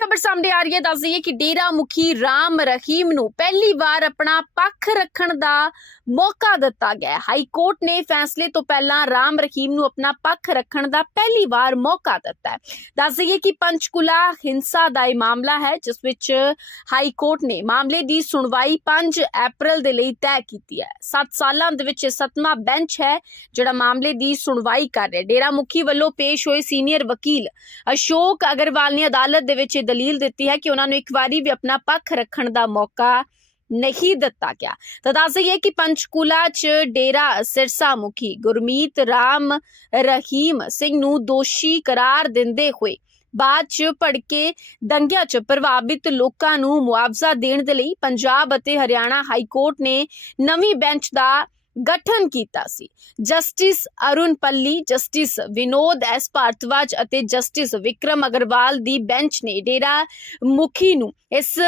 ਖਬਰ ਸਾਹਮਣੇ ਆ ਰਹੀ ਹੈ। ਦੱਸ ਦਈਏ ਕਿ ਡੇਰਾ ਮੁਖੀ ਰਾਮ ਰਹੀਮ ਨੂੰ ਪਹਿਲੀ ਵਾਰ ਆਪਣਾ ਪੱਖ ਰੱਖਣ ਦਾ ਮੌਕਾ ਦਿੱਤਾ ਗਿਆ ਹਾਈ ਕੋਰਟ ਨੇ ਫੈਸਲੇ ਤੋਂ ਪਹਿਲਾਂ ਰਾਮ ਰਹੀਮ ਨੂੰ ਆਪਣਾ ਪੱਖ ਰੱਖਣ ਦਾ ਪਹਿਲੀ ਵਾਰ ਮੌਕਾ ਦਿੱਤਾ ਹੈ। ਦੱਸ ਦਈਏ ਕਿ ਪੰਚਕੁਲਾ ਹਿੰਸਾ ਦਾ ਇਹ ਮਾਮਲਾ ਹੈ, ਜਿਸ ਵਿੱਚ ਹਾਈ ਕੋਰਟ ਨੇ ਮਾਮਲੇ ਦੀ ਸੁਣਵਾਈ 5 ਅਪ੍ਰੈਲ ਦੇ ਲਈ ਤੈਅ ਕੀਤੀ ਹੈ। 7 ਸਾਲਾਂ ਦੇ ਵਿੱਚ ਇਹ ਸੱਤਵਾਂ ਬੈਂਚ ਹੈ, ਜਿਹੜਾ ਮਾਮਲੇ ਦੀ ਸੁਣਵਾਈ ਕਰ ਰਿਹਾ ਡੇਰਾ ਮੁਖੀ ਵੱਲੋਂ ਪੇਸ਼ ਹੋਏ ਸੀਨੀਅਰ ਵਕੀਲ ਅਸ਼ੋਕ ਅਗਰਵਾਲ ਨੇ ਅਦਾਲਤ ਦੇ ਵਿੱਚ ਦਲੀਲ ਦਿੱਤੀ ਹੈ ਕਿ ਉਹਨਾਂ ਨੂੰ ਇੱਕ ਵਾਰੀ ਵੀ ਆਪਣਾ ਪੱਖ ਰੱਖਣ ਦਾ ਮੌਕਾ ਨਹੀਂ ਦਿੱਤਾ ਗਿਆ। ਤਾਂ ਦੱਸ ਦਈਏ ਕਿ ਪੰਚਕੂਲਾ 'ਚ ਡੇਰਾ ਸਿਰਸਾ ਮੁਖੀ ਗੁਰਮੀਤ ਰਾਮ ਰਹੀਮ ਸਿੰਘ ਨੂੰ ਦੋਸ਼ੀ ਕਰਾਰ ਦਿੰਦੇ ਹੋਏ ਬਾਅਦ 'ਚ ਭੜਕੇ ਦੰਗਿਆਂ 'ਚ ਪ੍ਰਭਾਵਿਤ ਲੋਕਾਂ ਨੂੰ ਮੁਆਵਜ਼ਾ ਦੇਣ ਦੇ ਲਈ ਪੰਜਾਬ ਅਤੇ ਹਰਿਆਣਾ ਹਾਈ ਕੋਰਟ ਨੇ ਨਵੀਂ ਬੈਂਚ ਦਾ ਗਠਨ ਕੀਤਾ ਸੀ। Justice Arun Palli, justice Vinod S Bhardwaj ਅਤੇ ਜਸਟਿਸ ਵਿਕਰਮ ਅਗਰਵਾਲ ਦੀ ਬੈਂਚ ਨੇ ਡੇਰਾ ਮੁਖੀ ਨੂੰ ਇਸ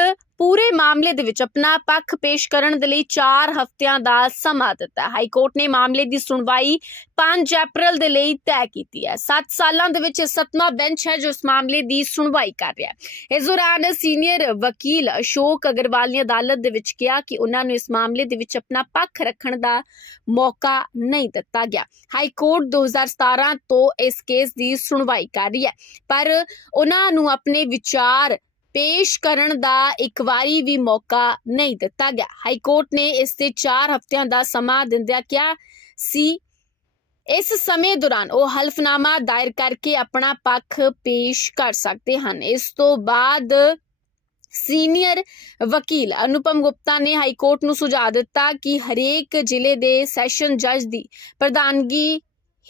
ਪੂਰੇ ਮਾਮਲੇ ਦੇ ਵਿੱਚ ਆਪਣਾ ਪੱਖ ਪੇਸ਼ ਕਰਨ ਦੇ ਲਈ 4 ਹਫ਼ਤਿਆਂ ਦਾ ਸਮਾਂ ਦਿੱਤਾ ਹਾਈ ਕੋਰਟ ਨੇ ਮਾਮਲੇ ਦੀ ਸੁਣਵਾਈ 5 ਅਪ੍ਰੈਲ ਦੇ ਲਈ ਤੈਅ ਕੀਤੀ ਹੈ। 7 ਸਾਲਾਂ ਦੇ ਵਿੱਚ ਇਹ ਬੈਂਚ ਹੈ ਜੋ ਇਸ ਮਾਮਲੇ ਦੀ ਸੁਣਵਾਈ ਕਰ ਰਿਹਾ ਹੈ। ਇਸ ਦੌਰਾਨ ਸੀਨੀਅਰ ਵਕੀਲ ਅਸ਼ੋਕ ਅਗਰਵਾਲ ਨੇ ਅਦਾਲਤ ਦੇ ਵਿੱਚ ਕਿਹਾ ਕਿ ਉਹਨਾਂ ਨੂੰ ਇਸ ਮਾਮਲੇ ਦੇ ਵਿੱਚ ਆਪਣਾ ਪੱਖ ਰੱਖਣ ਦਾ ਮੌਕਾ ਨਹੀਂ ਦਿੱਤਾ ਗਿਆ। ਹਾਈ ਕੋਰਟ 2017 ਤੋਂ ਇਸ ਕੇਸ ਦੀ ਸੁਣਵਾਈ ਕਰ ਰਹੀ ਹੈ। ਪਰ ਉਹਨਾਂ ਨੂੰ ਆਪਣੇ ਵਿਚਾਰ ਪੇਸ਼ ਕਰਨ ਦਾ ਇੱਕ ਵਾਰੀ ਵੀ ਮੌਕਾ ਨਹੀਂ ਦਿੱਤਾ ਗਿਆ। ਹਾਈ ਕੋਰਟ ਨੇ ਇਸ ਤੇ 4 ਹਫ਼ਤਿਆਂ ਦਾ ਸਮਾਂ ਦਿੰਦਿਆਂ ਕਿਹਾ ਸੀ, ਇਸ ਸਮੇਂ ਦੌਰਾਨ ਉਹ ਹਲਫਨਾਮਾ ਦਾਇਰ ਕਰਕੇ ਆਪਣਾ ਪੱਖ ਪੇਸ਼ ਕਰ ਸਕਦੇ ਹਨ। ਇਸ ਤੋਂ ਬਾਅਦ ਸੀਨੀਅਰ ਵਕੀਲ ਅਨੁਪਮ ਗੁਪਤਾ ਨੇ ਹਾਈ ਕੋਰਟ ਨੂੰ ਸੁਝਾਅ ਦਿੱਤਾ ਕਿ ਹਰੇਕ ਜ਼ਿਲ੍ਹੇ ਦੇ ਸੈਸ਼ਨ ਜੱਜ ਦੀ ਪ੍ਰਧਾਨਗੀ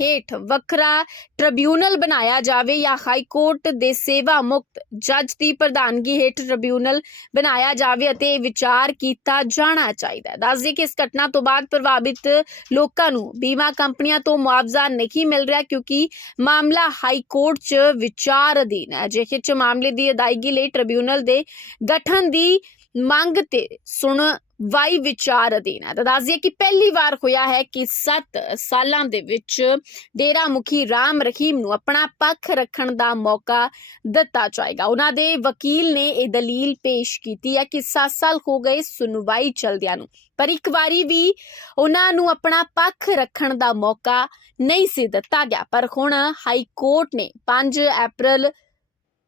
ਹੇਠ ਵੱਖਰਾ ਟ੍ਰਿਬਿਊਨਲ ਬਣਾਇਆ ਜਾਵੇ ਜਾਂ ਹਾਈ ਕੋਰਟ ਦੇ ਸੇਵਾ ਮੁਕਤ ਜੱਜ ਦੀ ਪ੍ਰਧਾਨਗੀ ਹੇਠ ਟ੍ਰਿਬਿਊਨਲ ਬਣਾਇਆ ਜਾਵੇ ਅਤੇ ਵਿਚਾਰ ਕੀਤਾ ਜਾਣਾ ਚਾਹੀਦਾ ਹੈ। ਦੱਸ ਦਈਏ ਕਿ ਇਸ ਘਟਨਾ ਤੋਂ ਬਾਅਦ ਪ੍ਰਭਾਵਿਤ ਲੋਕਾਂ ਨੂੰ ਬੀਮਾ ਕੰਪਨੀਆਂ ਤੋਂ ਮੁਆਵਜ਼ਾ ਨਹੀਂ ਮਿਲ ਰਿਹਾ ਕਿਉਂਕਿ ਮਾਮਲਾ ਹਾਈ ਕੋਰਟ 'ਚ ਵਿਚਾਰ ਅਧੀਨ ਹੈ। ਅਜਿਹੇ 'ਚ ਮਾਮਲੇ ਦੀ ਅਦਾਇਗੀ ਲਈ ਟ੍ਰਿਬਿਊਨਲ ਦੇ ਗਠਨ ਦੀ ਮੰਗ ਤੇ ਸੁਣ ਸੁਣਵਾਈ ਵਿਚਾਰ ਅਧੀਨ ਹੈ। ਤਾਂ ਦੱਸ ਦਈਏ ਕਿ ਪਹਿਲੀ ਵਾਰ ਹੋਇਆ ਹੈ ਕਿ 7 ਸਾਲਾਂ ਦੇ ਵਿੱਚ ਡੇਰਾ ਮੁਖੀ ਰਾਮ ਰਹੀਮ ਨੂੰ ਆਪਣਾ ਪੱਖ ਰੱਖਣ ਦਾ ਮੌਕਾ ਦਿੱਤਾ ਜਾਏਗਾ। ਉਹਨਾਂ ਦੇ ਵਕੀਲ ਨੇ ਇਹ ਦਲੀਲ ਪੇਸ਼ ਕੀਤੀ ਹੈ ਕਿ 7 ਸਾਲ ਹੋ ਗਏ ਸੁਣਵਾਈ ਚਲਦਿਆਂ ਨੂੰ, ਪਰ ਇੱਕ ਵਾਰੀ ਵੀ ਉਹਨਾਂ ਨੂੰ ਆਪਣਾ ਪੱਖ ਰੱਖਣ ਦਾ ਮੌਕਾ ਨਹੀਂ ਸੀ ਦਿੱਤਾ ਗਿਆ। ਪਰ ਹੁਣ ਹਾਈ ਕੋਰਟ ਨੇ 5 ਅਪ੍ਰੈਲ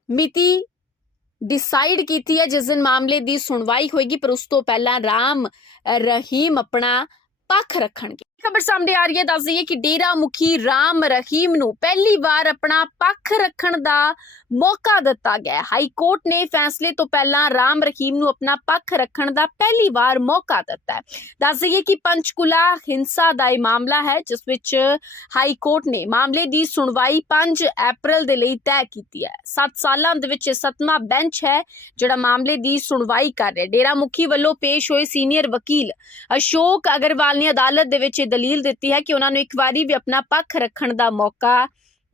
ਮਿਤੀ ਡਿਸਾਈਡ ਕੀਤੀ ਹੈ, ਜਿਸ ਦਿਨ ਮਾਮਲੇ ਦੀ ਸੁਣਵਾਈ ਹੋਏਗੀ, ਪਰ ਉਸ ਤੋਂ ਪਹਿਲਾਂ ਰਾਮ ਰਹੀਮ ਆਪਣਾ ਪੱਖ ਰੱਖਣਗੇ। ਖਬਰ ਸਾਹਮਣੇ ਆ ਰਹੀ ਹੈ। ਦੱਸ ਦਈਏ ਕਿ ਡੇਰਾ ਮੁਖੀ ਰਾਮ ਰਹੀਮ ਨੂੰ ਪਹਿਲੀ ਵਾਰ ਆਪਣਾ ਪੱਖ ਰੱਖਣ ਦਾ ਮੌਕਾ ਦਿੱਤਾ ਗਿਆ ਹਾਈ ਕੋਰਟ ਨੇ ਫੈਸਲੇ ਤੋਂ ਪਹਿਲਾਂ ਰਾਮ ਰਹੀਮ ਨੂੰ ਆਪਣਾ ਪੱਖ ਰੱਖਣ ਦਾ ਪਹਿਲੀ ਵਾਰ ਮੌਕਾ ਦਿੱਤਾ ਹੈ। ਦੱਸ ਦਈਏ ਕਿ ਪੰਚਕੁਲਾ ਹਿੰਸਾ ਦਾ ਇਹ ਮਾਮਲਾ ਹੈ, ਜਿਸ ਵਿੱਚ ਹਾਈ ਕੋਰਟ ਨੇ ਮਾਮਲੇ ਦੀ ਸੁਣਵਾਈ 5 ਅਪ੍ਰੈਲ ਦੇ ਲਈ ਤੈਅ ਕੀਤੀ ਹੈ। 7 ਸਾਲਾਂ ਦੇ ਵਿੱਚ ਇਹ ਸੱਤਵਾਂ ਬੈਂਚ ਹੈ, ਜਿਹੜਾ ਮਾਮਲੇ ਦੀ ਸੁਣਵਾਈ ਕਰ ਰਿਹਾ ਡੇਰਾ ਮੁਖੀ ਵੱਲੋਂ ਪੇਸ਼ ਹੋਏ ਸੀਨੀਅਰ ਵਕੀਲ ਅਸ਼ੋਕ ਅਗਰਵਾਲ ਨੇ ਅਦਾਲਤ ਦੇ ਵਿੱਚ ਦਲੀਲ ਦਿੱਤੀ ਹੈ ਕਿ ਉਹਨਾਂ ਨੂੰ ਇੱਕ ਵਾਰੀ ਵੀ ਆਪਣਾ ਪੱਖ ਰੱਖਣ ਦਾ ਮੌਕਾ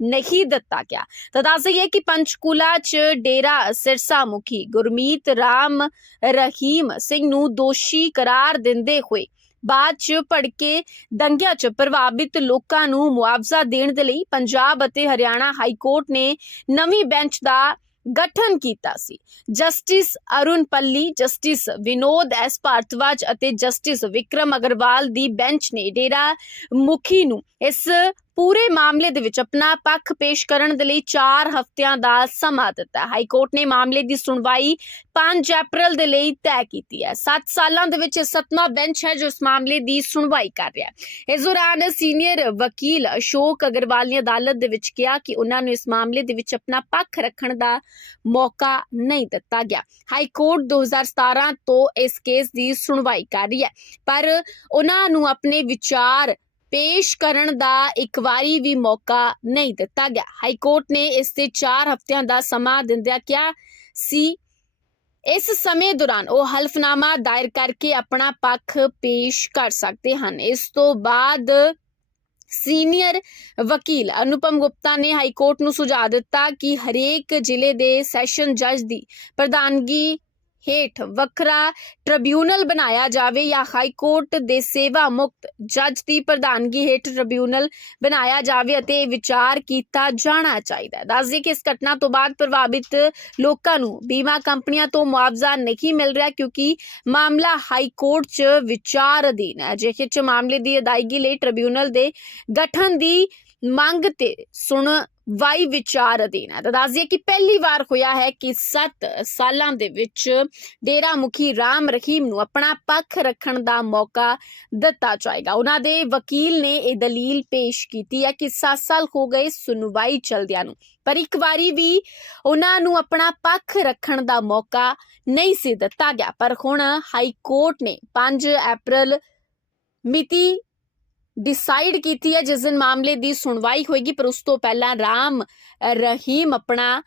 ਨਹੀਂ ਦਿੱਤਾ ਗਿਆ। ਤਾਂ ਦੱਸ ਦਈਏ ਕਿ ਪੰਚਕੂਲਾ 'ਚ ਡੇਰਾ ਸਿਰਸਾ ਮੁਖੀ ਗੁਰਮੀਤ ਰਾਮ ਰਹੀਮ ਸਿੰਘ ਨੂੰ ਦੋਸ਼ੀ ਕਰਾਰ ਦਿੰਦੇ ਹੋਏ ਬਾਅਦ 'ਚ ਭੜਕੇ ਦੰਗਿਆਂ 'ਚ ਪ੍ਰਭਾਵਿਤ ਲੋਕਾਂ ਨੂੰ ਮੁਆਵਜ਼ਾ ਦੇਣ ਦੇ ਲਈ ਪੰਜਾਬ ਅਤੇ ਹਰਿਆਣਾ ਹਾਈ ਕੋਰਟ ਨੇ ਨਵੀਂ ਬੈਂਚ ਦਾ ਗਠਨ ਕੀਤਾ ਸੀ। Justice Arun Palli, justice Vinod S Bhardwaj ਅਤੇ ਜਸਟਿਸ ਵਿਕਰਮ ਅਗਰਵਾਲ ਦੀ ਬੈਂਚ ਨੇ ਡੇਰਾ ਮੁਖੀ ਨੂੰ ਇਸ ਪੂਰੇ ਮਾਮਲੇ ਦੇ ਵਿੱਚ ਆਪਣਾ ਪੱਖ ਪੇਸ਼ ਕਰਨ ਦੇ ਲਈ 4 ਹਫ਼ਤਿਆਂ ਦਾ ਸਮਾਂ ਦਿੱਤਾ ਹਾਈ ਕੋਰਟ ਨੇ ਮਾਮਲੇ ਦੀ ਸੁਣਵਾਈ 5 ਅਪ੍ਰੈਲ ਦੇ ਲਈ ਤੈਅ ਕੀਤੀ ਹੈ। 7 ਸਾਲਾਂ ਦੇ ਵਿੱਚ ਇਹ ਬੈਂਚ ਹੈ ਜੋ ਇਸ ਮਾਮਲੇ ਦੀ ਸੁਣਵਾਈ ਕਰ ਰਿਹਾ ਹੈ। ਇਸ ਦੌਰਾਨ ਸੀਨੀਅਰ ਵਕੀਲ ਅਸ਼ੋਕ ਅਗਰਵਾਲ ਨੇ ਅਦਾਲਤ ਦੇ ਵਿੱਚ ਕਿਹਾ ਕਿ ਉਹਨਾਂ ਨੂੰ ਇਸ ਮਾਮਲੇ ਦੇ ਵਿੱਚ ਆਪਣਾ ਪੱਖ ਰੱਖਣ ਦਾ ਮੌਕਾ ਨਹੀਂ ਦਿੱਤਾ ਗਿਆ। ਹਾਈ ਕੋਰਟ 2017 ਤੋਂ ਇਸ ਕੇਸ ਦੀ ਸੁਣਵਾਈ ਕਰ ਰਹੀ ਹੈ। ਪਰ ਉਹਨਾਂ ਨੂੰ ਆਪਣੇ ਵਿਚਾਰ ਪੇਸ਼ ਕਰਨ ਦਾ ਇੱਕ ਵਾਰੀ ਵੀ ਮੌਕਾ ਨਹੀਂ ਦਿੱਤਾ ਗਿਆ। ਹਾਈ ਕੋਰਟ ਨੇ ਇਸ ਤੇ 4 ਹਫ਼ਤਿਆਂ ਦਾ ਸਮਾਂ ਦਿੰਦਿਆਂ ਕਿਹਾ ਸੀ, ਇਸ ਸਮੇਂ ਦੌਰਾਨ ਉਹ ਹਲਫਨਾਮਾ ਦਾਇਰ ਕਰਕੇ ਆਪਣਾ ਪੱਖ ਪੇਸ਼ ਕਰ ਸਕਦੇ ਹਨ। ਇਸ ਤੋਂ ਬਾਅਦ ਸੀਨੀਅਰ ਵਕੀਲ ਅਨੁਪਮ ਗੁਪਤਾ ਨੇ ਹਾਈ ਕੋਰਟ ਨੂੰ ਸੁਝਾਅ ਦਿੱਤਾ ਕਿ ਹਰੇਕ ਜ਼ਿਲ੍ਹੇ ਦੇ ਸੈਸ਼ਨ ਜੱਜ ਦੀ ਪ੍ਰਧਾਨਗੀ ਹੇਠ ਵੱਖਰਾ ਟ੍ਰਿਬਿਊਨਲ ਬਣਾਇਆ ਜਾਵੇ ਜਾਂ ਹਾਈ ਕੋਰਟ ਦੇ ਸੇਵਾ ਮੁਕਤ ਜੱਜ ਦੀ ਪ੍ਰਧਾਨਗੀ ਹੇਠ ਟ੍ਰਿਬਿਊਨਲ ਬਣਾਇਆ ਜਾਵੇ ਅਤੇ ਵਿਚਾਰ ਕੀਤਾ ਜਾਣਾ ਚਾਹੀਦਾ ਹੈ। ਦੱਸਦੇ ਕਿ ਇਸ ਘਟਨਾ ਤੋਂ ਬਾਅਦ ਪ੍ਰਭਾਵਿਤ ਲੋਕਾਂ ਨੂੰ ਬੀਮਾ ਕੰਪਨੀਆਂ ਤੋਂ ਮੁਆਵਜ਼ਾ ਨਹੀਂ ਮਿਲ ਰਿਹਾ ਕਿਉਂਕਿ ਮਾਮਲਾ ਹਾਈ ਕੋਰਟ 'ਚ ਵਿਚਾਰ ਅਧੀਨ ਹੈ ਅਜਿਹੇ 'ਚ ਮਾਮਲੇ ਦੀ ਅਦਾਇਗੀ ਲਈ ਟ੍ਰਿਬਿਊਨਲ ਦੇ ਗਠਨ ਦੀ ਮੰਗ ਤੇ ਸੁਣ ਵਾਈ ਵਿਚਾਰ ਅਧੀਨ ਹੈ। ਤਾਂ ਦੱਸ ਦਈਏ ਕਿ ਪਹਿਲੀ ਵਾਰ ਹੋਇਆ ਹੈ ਕਿ 7 ਸਾਲਾਂ ਦੇ ਵਿੱਚ ਡੇਰਾ ਮੁਖੀ ਰਾਮ ਰਹੀਮ ਨੂੰ ਆਪਣਾ ਪੱਖ ਰੱਖਣ ਦਾ ਮੌਕਾ ਦਿੱਤਾ ਜਾਏਗਾ। ਉਹਨਾਂ ਦੇ ਵਕੀਲ ਨੇ ਇਹ ਦਲੀਲ ਪੇਸ਼ ਕੀਤੀ ਹੈ ਕਿ 7 ਸਾਲ ਹੋ ਗਏ ਸੁਣਵਾਈ ਚਲਦਿਆਂ ਨੂੰ, ਪਰ ਇੱਕ ਵਾਰੀ ਵੀ ਉਹਨਾਂ ਨੂੰ ਆਪਣਾ ਪੱਖ ਰੱਖਣ ਦਾ ਮੌਕਾ ਨਹੀਂ ਸੀ ਦਿੱਤਾ ਗਿਆ। ਪਰ ਹੁਣ ਹਾਈ ਕੋਰਟ ਨੇ 5 ਅਪ੍ਰੈਲ ਮਿਤੀ ਡਿਸਾਈਡ ਕੀਤੀ ਹੈ ਜਿਸ ਦਿਨ ਮਾਮਲੇ ਦੀ ਸੁਣਵਾਈ ਹੋਏਗੀ, ਪਰ ਉਸ ਤੋਂ ਪਹਿਲਾਂ ਰਾਮ ਰਹੀਮ ਆਪਣਾ